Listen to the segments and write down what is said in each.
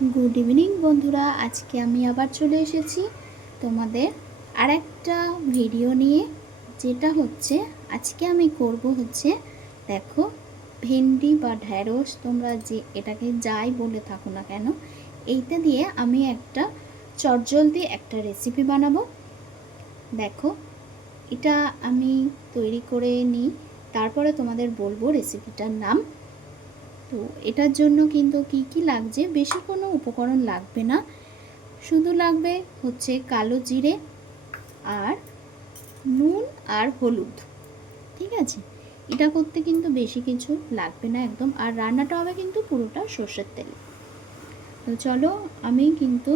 Good evening বন্ধুরা, আজকে আমি আবার চলে এসেছি তোমাদের আরেকটা ভিডিও নিয়ে। যেটা হচ্ছে আজকে আমি করব হচ্ছে, দেখো, ভেন্ডি বা ঢ্যাঁড়স, তোমরা যে এটাকে যাই বলে থাকো না কেন, এইটা দিয়ে আমি একটা চটজলদি একটা রেসিপি বানাবো। দেখো, এটা আমি তৈরি করে নিই, তারপরে তোমাদের বলবো রেসিপিটার নাম। তো এটার জন্য কিন্তু কি কি লাগছে, বেশি কোনো উপকরণ লাগবে না, শুধু লাগবে হচ্ছে কালো জিরে আর নুন আর হলুদ। ঠিক আছে, এটা করতে কিন্তু বেশি কিছু লাগবে না একদম, আর রান্নাটা হবে কিন্তু পুরোটা সর্ষের তেলে। তো চলো, আমি কিন্তু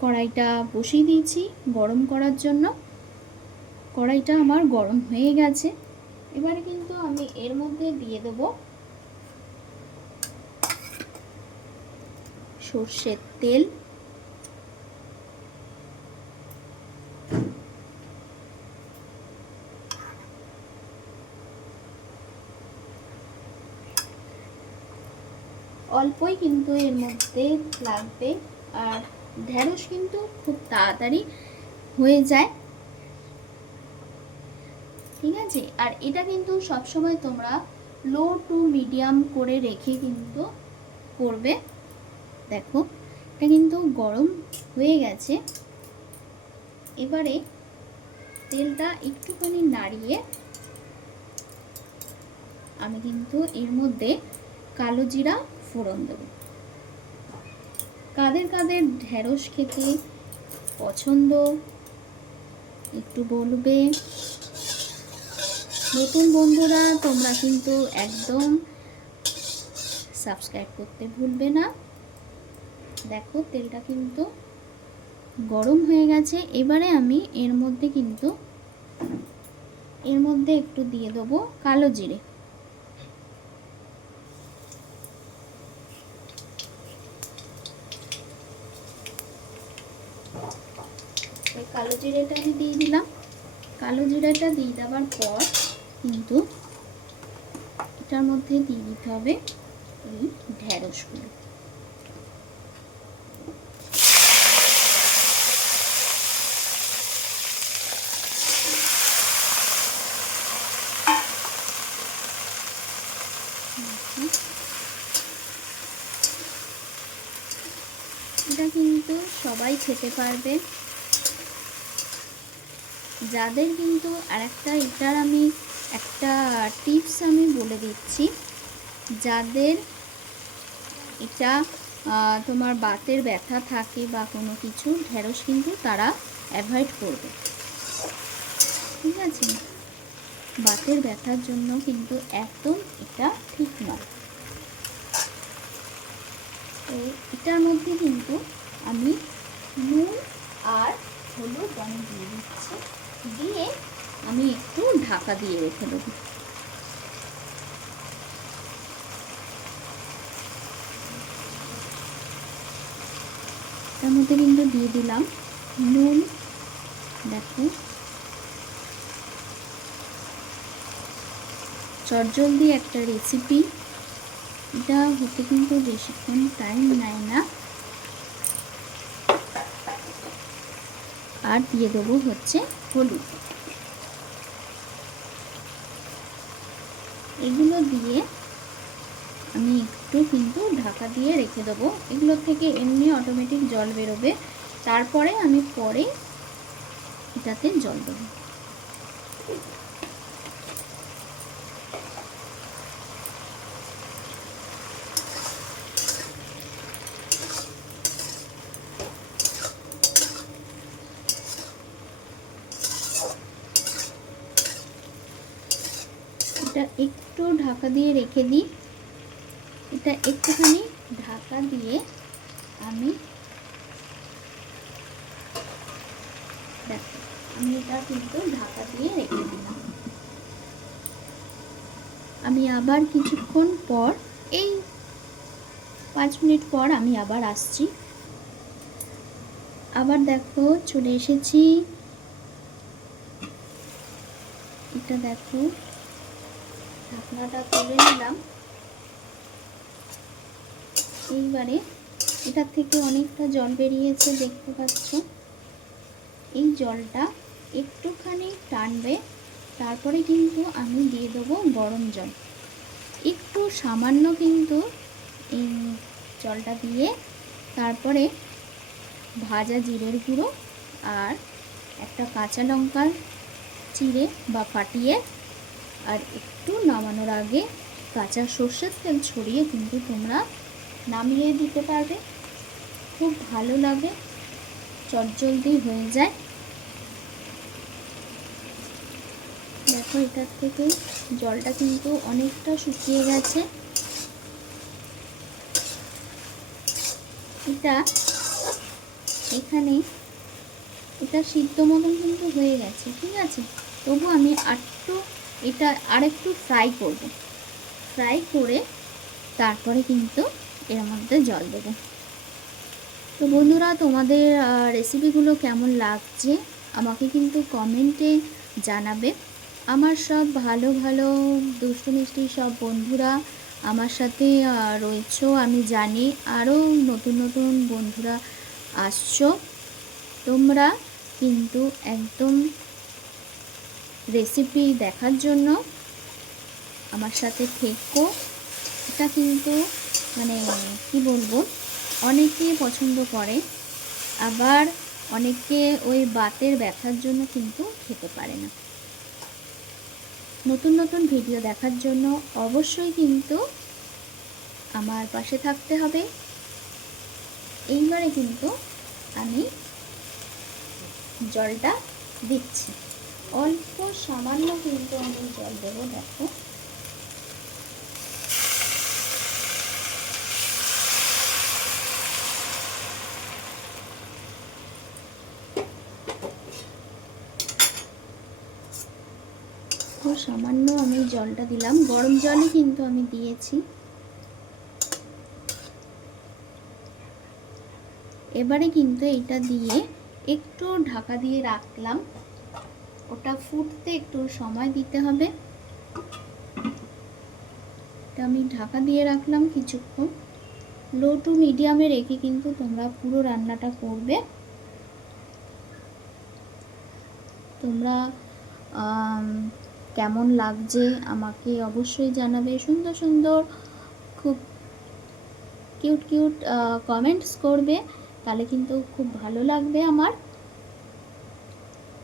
কড়াইটা বসিয়ে দিয়েছি গরম করার জন্য। কড়াইটা আমার গরম হয়ে গেছে। এবারে কিন্তু আমি এর মধ্যে দিয়ে দেবো সর্ষের তেল। অল্পই কিন্তু এর মধ্যে লাগবে, আর ঢ্যাঁড়স কিন্তু খুব তাড়াতাড়ি হয়ে যায়। ঠিক আছে, আর এটা কিন্তু সবসময় তোমরা লো টু মিডিয়াম করে রেখে কিন্তু করবে। দেখো, এটা কিন্তু গরম হয়ে গেছে। এবারে তেলটা একটুখানি নাড়িয়ে আমি কিন্তু এর মধ্যে কালো জিরা ফোড়ন দেব। কাদের কাদের ঢ্যাঁড়স খেতে পছন্দ একটু বলবে। নতুন বন্ধুরা তোমরা কিন্তু একদম সাবস্ক্রাইব করতে ভুলবে না। দেখো, তেলটা কিন্তু গরম হয়ে গেছে। এবারে আমি এর মধ্যে একটু দিয়ে দেবো কালো জিরে। এই কালো জিরেটা আমি দিয়ে দিলাম। কালো জিরাটা দিয়ে দেওয়ার পর কিন্তু এটার মধ্যে দিয়ে দিতে হবে এই ঢ্যাঁড়সগুলো। এটা কিন্তু সবাই খেতে পারবে। যাদের কিন্তু এটার আমি একটা টিপস আমি বলে দিচ্ছি, যাদের এটা তোমার বাতের ব্যথা থাকে বা কোনো কিছু, ঢ্যাঁড়স কিন্তু তারা অ্যাভয়েড করবে। ঠিক আছে, বাতের ব্যথার জন্য কিন্তু একদম এটা ঠিক নয়। তো এটার মধ্যে কিন্তু আমি নুন আর হলুদ আমি দিয়ে দিচ্ছি, দিয়ে আমি একটু ঢাকা দিয়ে রেখে দেবো। তার মধ্যে কিন্তু দিয়ে দিলাম নুন। দেখো, চটজলদি একটা রেসিপি, এটা হতে কিন্তু বেশিক্ষণ টাইম নেয় না। আর দিয়ে দেবো হচ্ছে হলুদ। এগুলো দিয়ে আমি একটু কিন্তু ঢাকা দিয়ে রেখে দেবো। এগুলোর থেকে এমনি অটোমেটিক জল বেরোবে, তারপরে আমি পরে এটাতে জল দেবো। এটা একটু ঢাকা দিয়ে রেখে দিই। এটা একটুখানি ঢাকা দিয়ে আমি দেখো, আমি এটা কিন্তু ঢাকা দিয়ে রেখে দিলাম। আমি আবার কিছুক্ষণ পর, এই 5 মিনিট পর আমি আবার আসছি। আবার দেখো, চলে এসেছি। এটা দেখো, ঢাকনাটা তুলে নিলাম। এইবারে এটার থেকে অনেকটা জল বেরিয়েছে, দেখতে পাচ্ছ। এই জলটা একটুখানি টানবে, তারপরে কিন্তু আমি দিয়ে দেবো গরম জল। একটু সামান্য কিন্তু এই জলটা দিয়ে তারপরে ভাজা জিরের গুঁড়ো আর একটা কাঁচা লঙ্কা চিড়ে বা ফাটিয়ে আর একটু নামানোর আগে কাঁচা সর্ষের তেল ছড়িয়ে কিন্তু তোমরা নামিয়ে দিতে পারবে। খুব ভালো লাগে, চটজলদি হয়ে যায়। দেখো এটার থেকে জলটা কিন্তু অনেকটা শুকিয়ে গেছে। এখানে এটা সিদ্ধ মতন কিন্তু হয়ে গেছে, ঠিক আছে। তবু আমি এটা আরেকটু ফ্রাই করব। ফ্রাই করে তারপরে কিন্তু এর মধ্যে জল দেবো। তো বন্ধুরা, তোমাদের রেসিপিগুলো কেমন লাগছে আমাকে কিন্তু কমেন্টে জানাবে। আমার সব ভালো ভালো দুষ্টু মিষ্টি সব বন্ধুরা আমার সাথে রয়েছো, আমি জানি। আরও নতুন নতুন বন্ধুরা আসছো, তোমরা কিন্তু একদম রেসিপি দেখার জন্য আমার সাথে থেকো। এটা কিন্তু মানে কি বলবো, অনেকে পছন্দ করে, আবার অনেকে ওই বাতের ব্যথার জন্য কিন্তু খেতে পারে না। নতুন নতুন ভিডিও দেখার জন্য অবশ্যই কিন্তু আমার পাশে থাকতে হবে। এইবারে কিন্তু আমি জলটা দিচ্ছি, অল্প সামান্য কিন্তু আমি জল দেবো। দেখো সামান্য আমি জলটা দিলাম, গরম জলই কিন্তু আমি দিয়েছি। এবারে কিন্তু এটা দিয়ে একটু ঢাকা দিয়ে রাখলাম, ওটা ফুটতে একটু সময় দিতে হবে। এটা আমি ঢাকা দিয়ে রাখলাম কিছুক্ষণ, লো টু মিডিয়ামে রেখে কিন্তু তোমরা পুরো রান্নাটা করবে। তোমরা কেমন লাগছে আমাকে অবশ্যই জানাবে। সুন্দর সুন্দর খুব কিউট কিউট কমেন্টস করবে, তাহলে কিন্তু খুব ভালো লাগবে আমার।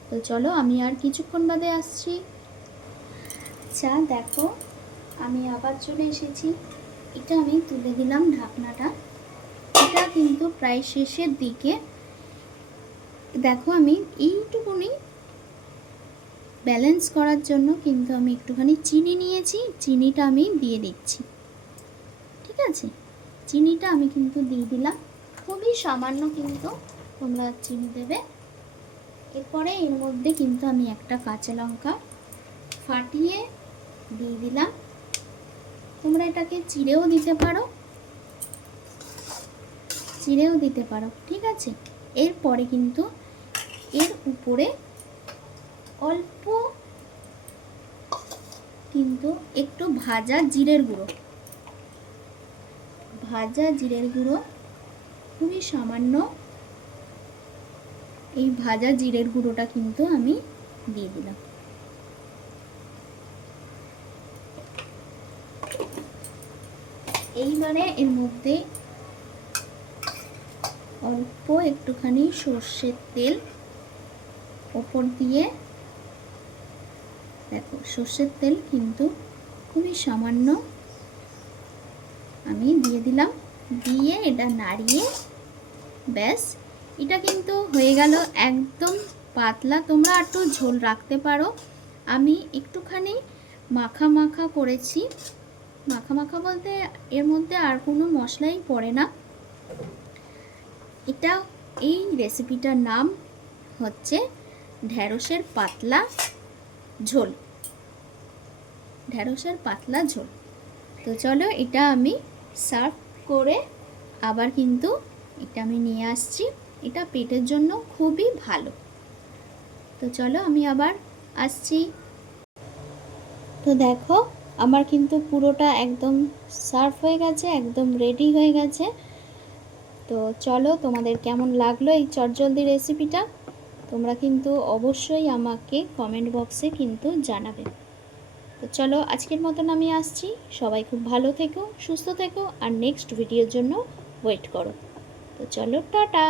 তো চলো আমি আর কিছুক্ষণ বাদে আসছি। আচ্ছা দেখো, আমি আবার চলে এসেছি। এটা আমি তুলে দিলাম ঢাকনাটা। এটা কিন্তু প্রায় শেষের দিকে। দেখো আমি এইটুকুনি ব্যালেন্স করার জন্য কিন্তু আমি একটুখানি চিনি নিয়েছি, চিনিটা আমি দিয়ে দিচ্ছি, ঠিক আছে। চিনিটা আমি কিন্তু দিয়ে দিলাম, খুবই সামান্য কিন্তু তোমরা চিনি দেবে। এরপরে এর মধ্যে কিন্তু আমি একটা কাঁচা লঙ্কা ফাটিয়ে দিয়ে দিলাম। তোমরা এটাকে চিড়েও দিতে পারো, ঠিক আছে। এরপরে কিন্তু এর উপরে অল্প কিন্তু একটু ভাজা জিরের গুঁড়ো, খুবই সামান্য এই ভাজা জিরের গুঁড়োটা কিন্তু আমি দিয়ে দিলাম। এইবারে এর মধ্যে অল্প একটুখানি সর্ষের তেল ওপর দিয়ে, দেখো সর্ষের তেল কিন্তু খুবই সামান্য আমি দিয়ে দিলাম। দিয়ে এটা নাড়িয়ে ব্যাস, এটা কিন্তু হয়ে গেল একদম পাতলা। তোমরা একটু ঝোল রাখতে পারো, আমি একটুখানি মাখা মাখা করেছি। মাখা মাখা বলতে এর মধ্যে আর কোনো মশলাই পড়ে না। এই রেসিপিটার নাম হচ্ছে ঢ্যাঁড়সের পাতলা ঝোল। তো চলো এটা আমি সার্ভ করে আবার কিন্তু এটা আমি নিয়ে আসছি। এটা পেটের জন্য খুবই ভালো। তো চলো আমি আবার আসছি। তো দেখো আমার কিন্তু পুরোটা একদম সার্ভ হয়ে গেছে, একদম রেডি হয়ে গেছে। তো চলো, তোমাদের কেমন লাগলো এই চটজলদি রেসিপিটা তোমরা কিন্তু অবশ্যই আমাকে কমেন্ট বক্সে কিন্তু জানাবে। তো চলো, আজকের মতন আমি আসছি। সবাই খুব ভালো থেকো, সুস্থ থেকো, আর নেক্সট ভিডিওর জন্য ওয়েট করো। তো চলো, টাটা।